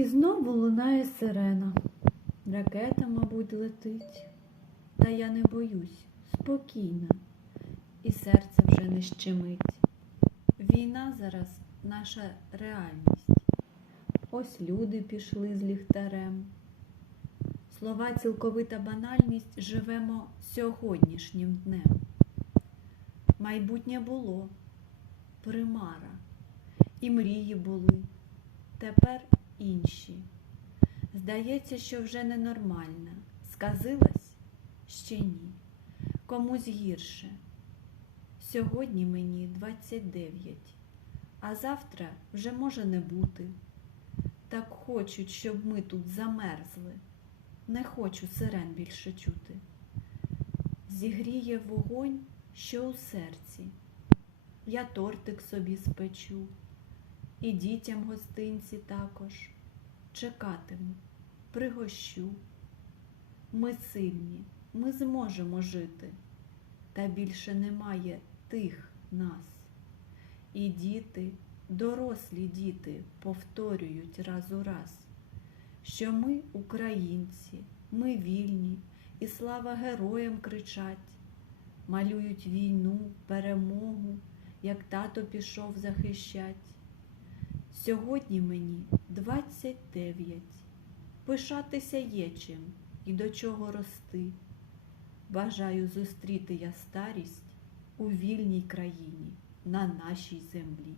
І знову лунає сирена. Ракета, мабуть, летить. Та я не боюсь, спокійна, і серце вже не щемить. Війна зараз наша реальність. Ось люди пішли з ліхтарем. Слова цілковита банальність живемо сьогоднішнім днем. Майбутнє було, примара, і мрії були, тепер інші. Здається, що вже ненормальна. Сказилась? Ще ні. Комусь гірше. Сьогодні мені 29, а завтра вже може не бути. Так хочуть, щоб ми тут замерзли. Не хочу сирен більше чути. Зігріє вогонь, що у серці. Я тортик собі спечу, і дітям гостинці також. Чекатиму, пригощу. Ми сильні, ми зможемо жити, та більше немає тих нас. І діти, дорослі діти повторюють раз у раз, що ми українці, ми вільні, і слава героям кричать, малюють війну, перемогу, як тато пішов захищать. Сьогодні мені 29. Пишатися є чим і до чого рости. Бажаю зустріти я старість у вільній країні на нашій землі.